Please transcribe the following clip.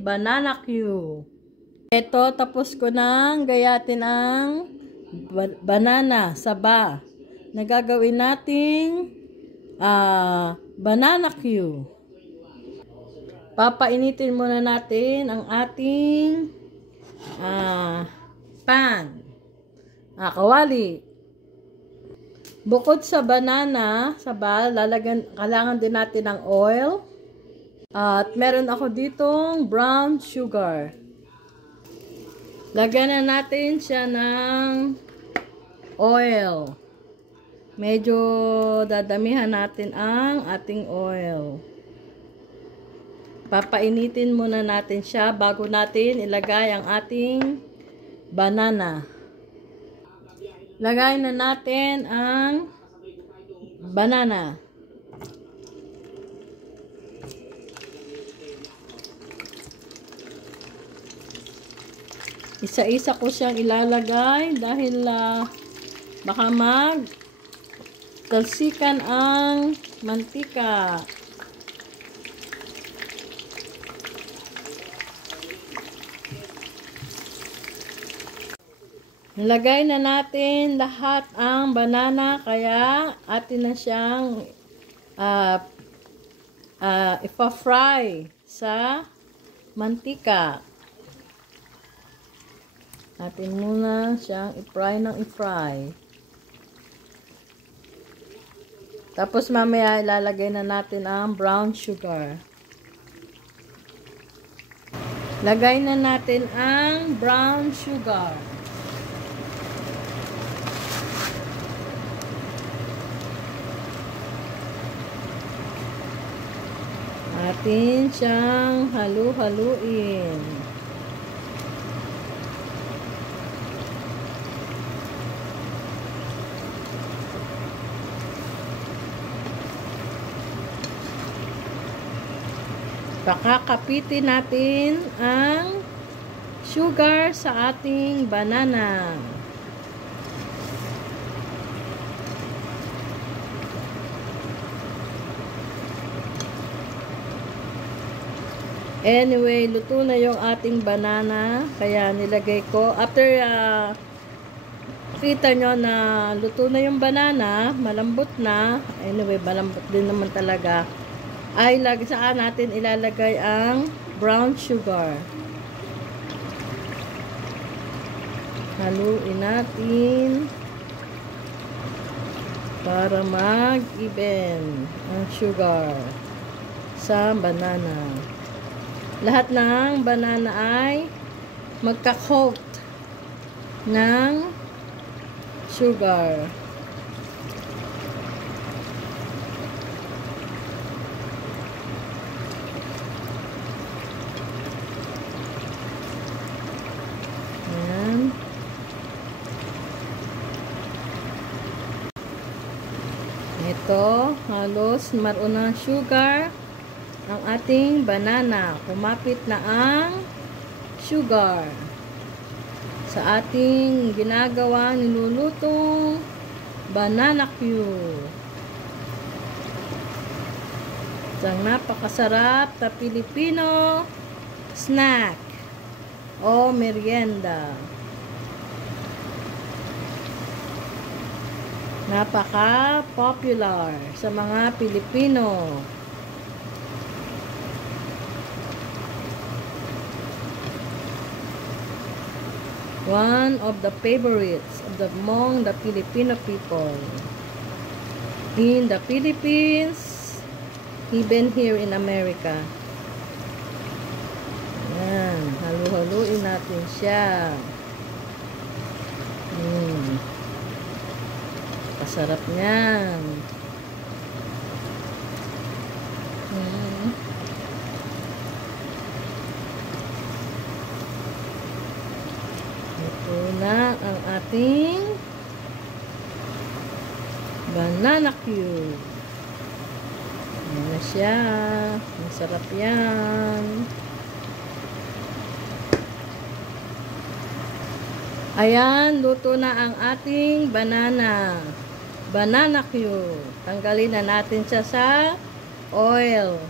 banana Q. Ito, tapos ko nang gayatin ang banana, saba. Nagagawin nating banana Q. Papainitin muna natin ang ating pan. Kawali. Bukod sa banana, saba, kailangan din natin ng oil. At meron ako ditong brown sugar. Lagyan na natin siya ng oil. Medyo dadamihan natin ang ating oil. Papainitin muna natin siya bago natin ilagay ang ating banana. Lagay na natin ang banana. Isa-isa ko siyang ilalagay dahil baka talsikan ang mantika. Nilagay na natin lahat ang banana, kaya atin na siyang ipa-fry sa mantika. Atin muna siyang i-fry ng i-fry. Tapos mamaya ilalagay na natin ang brown sugar. Lagay na natin ang brown sugar. Atin siyang halu-haluin. Pakakapitin natin ang sugar sa ating banana. Anyway, luto na yung ating banana. Kaya nilagay ko. After kita nyo na luto na yung banana, malambot na. Anyway, malambot din naman talaga. Ay saan natin ilalagay ang brown sugar. Haluin natin para mag-even ang sugar sa banana. Lahat ng banana ay magka-coat ng sugar. Ito, halos maroon ng sugar ang ating banana. Kumapit na ang sugar sa ating ginagawang nilulutong banana Q. Isang napakasarap na Pilipino snack o merienda. Napaka-popular sa mga Pilipino. One of the favorites among the Filipino people. In the Philippines, even here in America. Ayan, halu-haluin natin siya. Sarap niyan. Ito na ang ating banana cube. Ayan na siya. Masarap yan. Ayan, luto na ang ating banana. Banana cube. Tanggalin na natin siya sa oil.